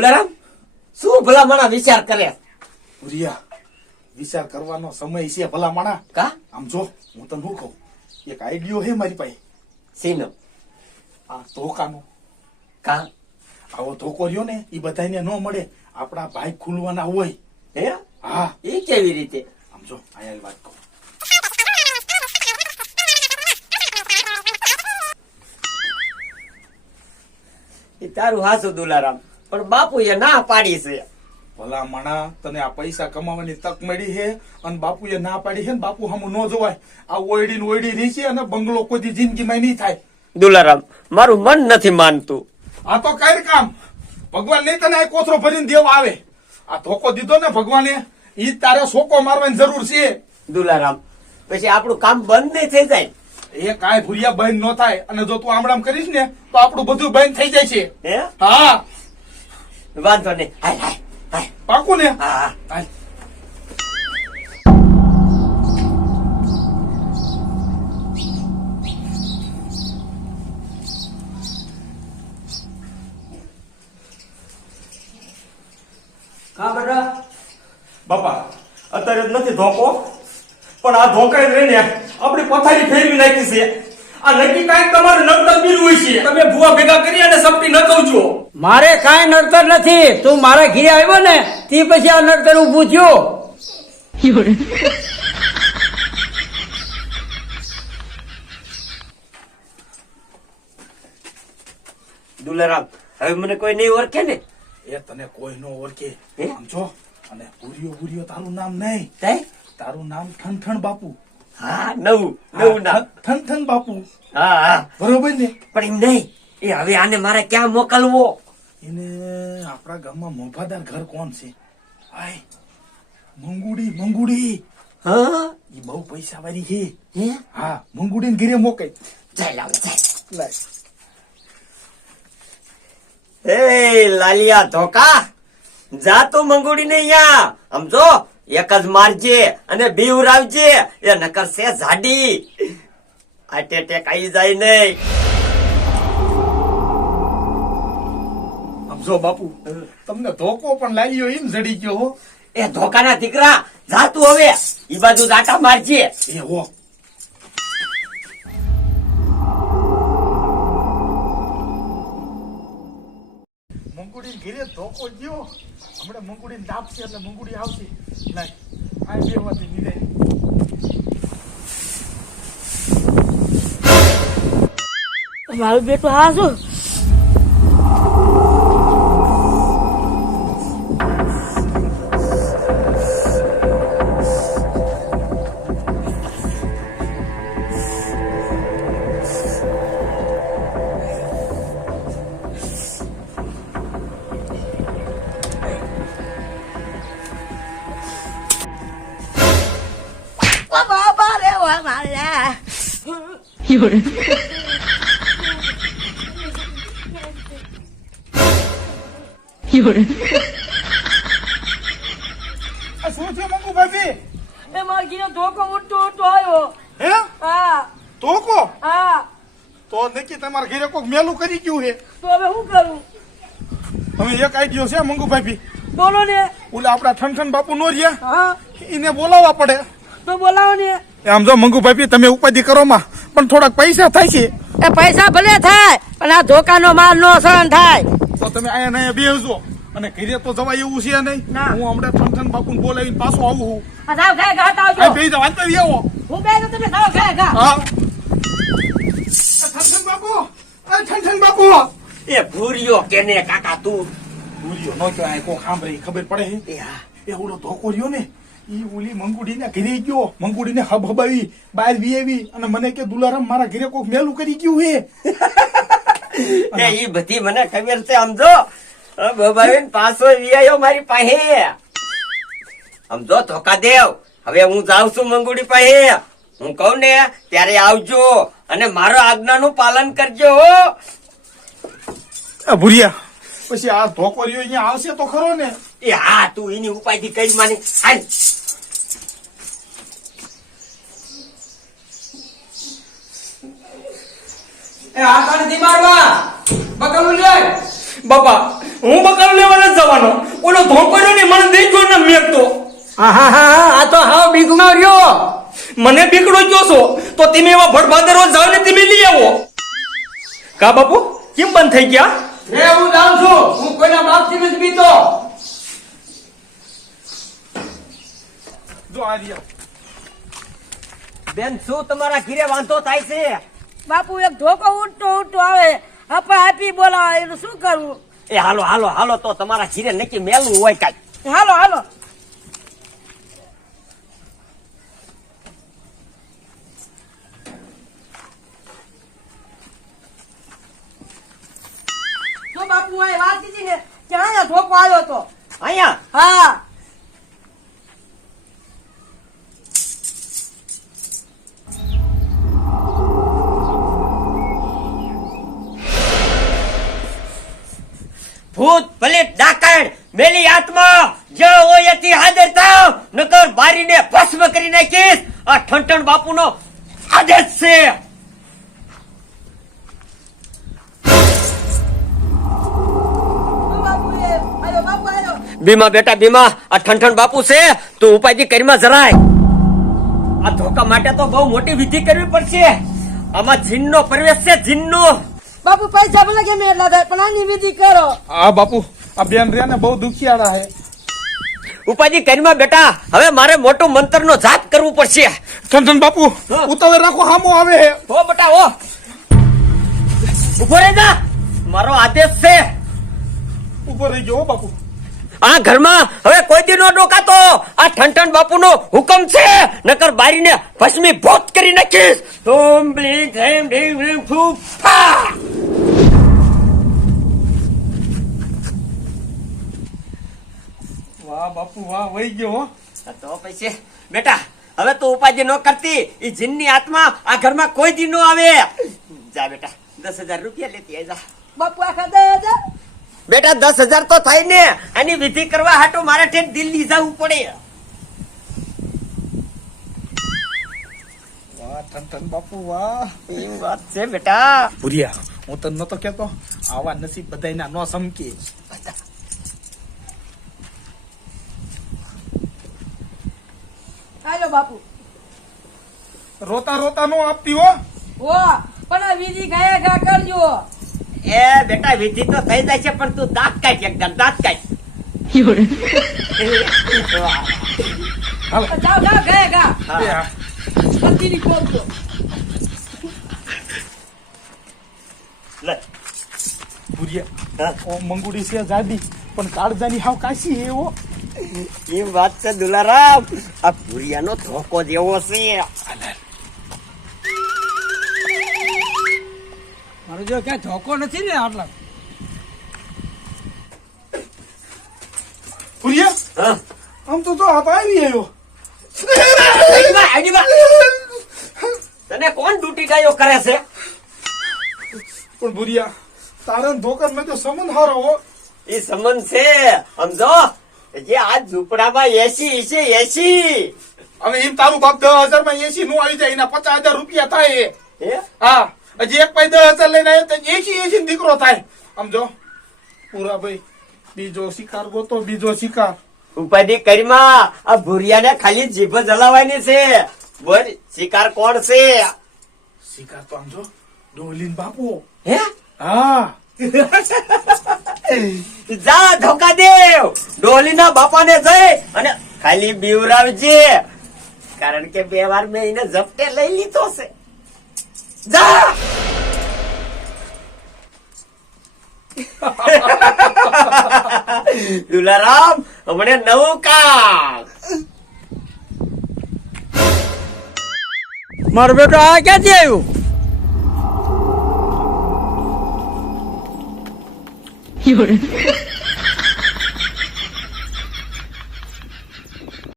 ભુલારામ? શું ભલા માણા વિચાર કરે? ઉરિયા વિચાર કરવાનો સમય છે ભલા માણા કા? આમ જો હું તને શું કહું? એક આઈડિયો હે મારી પાસે. સીનો આ ધોકાનો. કા? આવો ધોકો રહ્યો ને એ બધાને ન મળે. આપણા ભાઈ ખુલવાના હોય. હે? હા. એ કેવી રીતે? આમ જો આયા વાત કહું. એ તારું હાસુ દુલારામ. પણ બાપુએ ના પાડી છે. ભલા મણા તને આ પૈસા કમાવાની તક મળી છે અને બાપુએ ના પાડી છે ને બાપુ હમ ન જોવાય. આ ઓયડી ને ઓયડી રહી છે અને બંગલો કોઈ જિંદગીમાં નહીં થાય. દુલારામ મારું મન નથી માનતું. આ તો કઈ કામ. ભગવાન નહીં તને આ કોથરો ભરીને દેવ આવે. આ ધોકો દીધો ને ભગવાને. ઈ તારે સોકો મારવાની જરૂર છે. દુલારામ પછી આપણું કામ બંધ નહીં થઈ જાય? એ કાંઈ ભૂરિયા બંધ ન થાય. અને જો તું આમડામ કરીશ ને તો આપણું બધું બંધ થઈ જાય છે. હા. વાંધો નહીં. હાય હાય પાકું ને? હા હા. હાલ. કા બેટા? બાપા અત્યારે નથી ધોકો પણ આ ધોકાઈ રહીને આપણી પથારી ફેરવી નાખી છે. આ નક્કી કાંઈ તમારે નડતર બીજું હોય છે. તમે ભૂવા ભેગા કરી અને સપટી ન કહું મારે કાંઈ નડતર નથી. તું મારા ઘીરે આવ્યો ને તે પછી આ નડતર ઊભું થયું. દુલારામ હવે મને કોઈ નહીં ઓળખે ને? એ તને કોઈ નો ઓળખે. સમજો? આમ અને ભૂરિયો ભૂરિયો તારું નામ નહીં. તારું નામ ઠણ બાપુ. હા નવું નવું નામ. થન થન બાપુ. હા હા. બરોબર ને? પણ એમ નહીં. એ હવે આને મારે ક્યાં મોકલવો? એને આપણા ગામમાં મોભાદાર ઘર કોણ છે? આય મંગુડી મંગુડી. હા? એ બહુ પૈસા વાળી છે. હે? હા મંગુડી ઘીરે મોકલ. જાય લાવ જાય લાય. એ લાલિયા ધોકા જા તું મંગુડી ને અહીંયા સમજો એક જ મારજે અને બીવરાવજે એ નકર છે જાડી હાર્ટ એટેક આવી જાય નહીં. આમ જો બાપુ, તમને ધોકો પણ લાગ્યો એમ જડી ગયો હો. એ ધોકાના દીકરા જાતું હવે. ઈ બાજુ દાટા મારજે. એ હો. મંગુડી ઘીરે ધોકો ગયો. હમણાં મંગુડી દાપશે એટલે મંગુડી આવશે. નહીં આ બે વાત નીરે. મારું બેટું હા શું આ શું થયું મંગુ ભાભી એ માર ઘીનો ધોકો ઉઠતો ઉઠતો આવ્યો હે？હા ધોકો હા તો નક્કી તમારા ઘરે કોક મેલું કરી ગયું હે તો હવે શું કરું? હવે એક આઈડિયો છે મંગુ ભાભી બોલો ને. ઓલા આપડા ઠનઠન બાપુ નો રહ્યા. હા. એને બોલાવવા પડે. તો બોલાવો ને. એ આમ જો મંગુ ભાભી તમે ઉપાધિ કરો માં. પણ થોડાક પૈસા થાય છે. એ પૈસા ભલે થાય પણ આ ધોકાનો માલ નો સહન થાય. તો તમે અહીંયા નહીં બેસજો. અને ઘરે તો જવાય એવું છે નહીં. ના. હું હમણાં ઠનઠન બાપુ બોલાવીને પાછો આવું આવજો. બે જવા તો આવો. હું બે તમે હા. ઠનઠન બાપુ. આ ઠનઠન બાપુ. એ ભૂરિયો કેને કાકા તું? ભૂલ્યો નો કયો આ કોક સાંભળે ખબર પડે એ હા. એ ઓલો ધોકો રહ્યો ને. ઈ ઉલી મંગુડીને ઘરે ગયો. મંગુડીને હબ હબાવી બહાર વી અને મને કે દુલારામ મારા ઘરે કોક મેલું કરી ગયું હે. એ ઈ બધી મને ખબર છે સમજો બબાવીન પાછો વિયાયો મારી પાસે. સમજો ધોકા દેવ હવે હું જાઉં છું મંગુડી પાસે. હું કહું ને ત્યારે આવજો અને મારો આજ્ઞાનું પાલન કરજો હો. ભૂરિયા પછી આ ધોકો રહ્યો અહીંયા આવશે તો ખરો ને? એ હા તું એની ઉપાયથી કઈ માની. હાલ. બાપા હું બકાલો લેવા નથી જવાનો. ઓલો રહ્યો ને મને દેખ્યો ને મેકતો હા હા હા હા, આ તો હાવ બીકમાં રહ્યો. મને બીકડો જોશો છો તો તમે એવા ભડભાદર જાવ ને તમે લઈ આવો. કા બાપુ કેમ બંધ થઈ ગયા? રે હું જાઉં છું. હું કોઈના બાપથી નથી બીતો. જો આ રહ્યા. બેન શું તમારા ઘીરે વાંધો થાય છે? બાપુ એક ધોકો ઉઠતો ઉઠતો આવે. આપા આપી બોલાવા એનું શું કરવું? એ હાલો હાલો હાલો તો તમારા જીરે નક્કી મેલું હોય કાંઈ. હાલો હાલો. બાપુ વાત કીધી ને ક્યાં ધોકો આવ્યો તો અહીંયા? હા. ભૂત ભલે ડાકણ, મેલી આત્મા, જે હોય હાજર થાવ, નકર બારીને ભસ્મ કરી નાખીશ. આ ઠંઠણ બાપુનો આદેશ છે. બીમા બેટા બીમા આ ઠંઠણ બાપુ છે, તું ઉપાયથી કરીમાં જરાય. આ ધોકા માટે તો બહુ મોટી વિધિ કરવી પડશે. આમાં જીનનો પ્રવેશ છે, જીનનો. બાપુ પૈસા ભલે ગમે એટલા થાય પણ આની વિધિ કરો. હા બાપુ આ બેન રહ્યા ને બહુ દુખિયાળા હે. ઉપાજી કરીમાં બેટા હવે મારે મોટું મંત્રનો જાપ કરવું પડશે. ઠંઠન બાપુ હા. ઉતાવળ રાખો હામો આવે હે. હો બેટા હો. ઊભો રહી જા. મારો આદેશ છે. ઊભો રહી જો બાપુ. આ ઘરમાં હવે કોઈ દી નો ડોકાતો. આ ઠંઠન બાપુ નો હુકમ છે. નકર બારીને ભસ્મી ભૂત કરી નાખીશ. ધૂમ બ્લીમ ધેમ ઢીમ ઢીમ ફૂફા વાહ બાપુ વાહ વહી ગયો હો. તો પછી બેટા હવે તું ઉપાધિ ન કરતી. એ જીનની આત્મા આ ઘરમાં કોઈ દી નો આવે. જા બેટા દસ હજાર રૂપિયા લેતી આઈ જા. બાપુ આખા દસ હજાર? બેટા દસ હજાર તો થાય ને. આની વિધિ કરવા હાટો મારા ઠેર દિલ્હી જવું પડે. વાહ બાપુ વાહ. એમ વાત છે બેટા. ભૂરિયા હું તને નતો કેતો આવા નસીબ બધાયના નો સમકે. હાલો બાપુ. રોતા રોતા નો આપતી હો. ઓ પણ આ વિધિ ગાયા ગા કરજો. એ બેટા વિધિ તો થઈ જાય છે પણ તું દાંત કાઢ એકદમ દાંત કાઢ. હાલો જાઓ જાઓ ગયા ગા હા. એ હા. પતિની બોલજો લે. ભૂરિયા હા. ઓ મંગુડી છે જાડી પણ કાળજાની હાવ કાશી એવો. એ વાત છે દુલારામ. આ ભૂરિયાનો ધોકો જેવો છે. મારો જો ક્યાં ધોકો નથી ને આટલા. ભૂરિયા હા. આમ તો તો આપ આવી આવ્યો. તને કોણ ડૂટી ડાયો કરે છે? પણ ભૂરિયા તારા ધોકર મેં તો સમન હારો હો. એ સંબંધ છે. સમજો? જે આ ઝૂંપડામાં એસી છે એસી. હવે એમ તારું બાપ દસ હજારમાં એસી નું આવી જાય એના પચાસ હજાર રૂપિયા થાય. હે? હજી એક ભાઈ દસ હજાર લઈને આવ્યો તો એસી એસી દીકરો થાય. સમજો પૂરા ભાઈ બીજો શિકાર ગોતો બીજો શિકાર. ઉપાધિ કરીમાં આ ભૂરિયાને ખાલી જીભ જલાવવાની છે. બોલ શિકાર કોણ છે? શિકાર તો સમજો ડોલીન બાપુ. હે? હા. જા ધોકા દેવ ડોલીના બાપાને જઈ અને ખાલી બીવરાવજે. કારણ કે બે વાર મેં એને ઝપટે લઈ લીધો છે. જા! દુલારામ હમણે નવું કામ મારો બેટો આ ક્યાંથી આવ્યું? 有人，